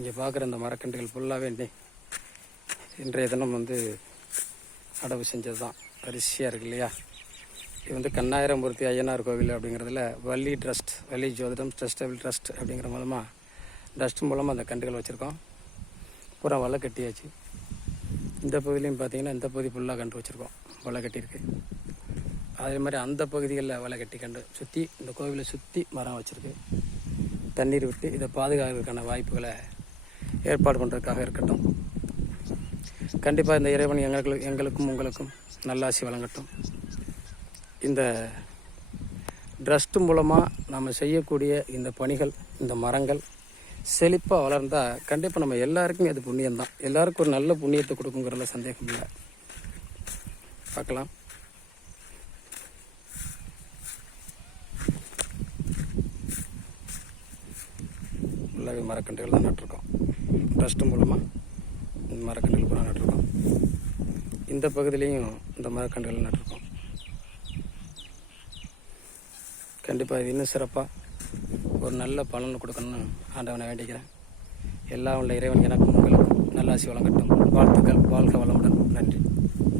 இங்கே பார்க்குற இந்த மரக்கன்றுகள் ஃபுல்லாகவே இன்றைய தினம் வந்து அடவு செஞ்சது தான் வரிசையாக இருக்கு இல்லையா? இது வந்து கண்ணாயிரமூர்த்தி ஐயனார் கோவில் அப்படிங்கிறதுல வள்ளி ட்ரஸ்ட் வள்ளி ஜோதிடம் ட்ரஸ்டபிள் ட்ரஸ்ட் அப்படிங்கிற மூலமாக ட்ரஸ்ட் மூலமாக அந்த கன்றுகள் வச்சுருக்கோம். பூரா வலை கட்டியாச்சு. இந்த பகுதியிலையும் பார்த்தீங்கன்னா இந்த பகுதி ஃபுல்லாக கன்று வச்சுருக்கோம். வலை கட்டியிருக்கு. அதே மாதிரி அந்த பகுதிகளில் வலை கட்டி கண்டு சுற்றி இந்த கோவிலை சுற்றி மரம் வச்சுருக்கு. தண்ணீர் விட்டு இதை பாதுகாக்கிறதுக்கான வாய்ப்புகளை ஏற்பாடு பண்ணுறதுக்காக இருக்கட்டும். கண்டிப்பாக இந்த இறைவன் எங்களுக்கு எங்களுக்கும் உங்களுக்கும் நல்லாசி வழங்கட்டும். இந்த ட்ரஸ்ட் மூலமாக நம்ம செய்யக்கூடிய இந்த பணிகள் இந்த மரங்கள் செழிப்பாக வளர்ந்தால் கண்டிப்பாக நம்ம எல்லாருக்குமே அது புண்ணியம்தான். எல்லாருக்கும் ஒரு நல்ல புண்ணியத்தை கொடுக்குங்கிறதுல சந்தேகம் இல்லை. பார்க்கலாம். ஃபுல்லாகவே மரக்கன்றுகள் தான் நட்டிருக்கோம். ட்ரஸ்ட் மூலமாக இந்த மரக்கன்றுகள் பூரா நட்டிருக்கோம். இந்த பகுதியிலையும் இந்த மரக்கன்றுகள் நட்டிருக்கோம். கண்டிப்பாக இது இன்னும் சிறப்பாக ஒரு நல்ல பலன் கொடுக்கணும்னு ஆண்டவனை வேண்டிக்கிறேன். எல்லாம் உள்ள இறைவன் எனக்கும் உங்களுக்கும் நல்லாசி வழங்கட்டும். வாழ்த்துக்கள் வாழ்க வளம்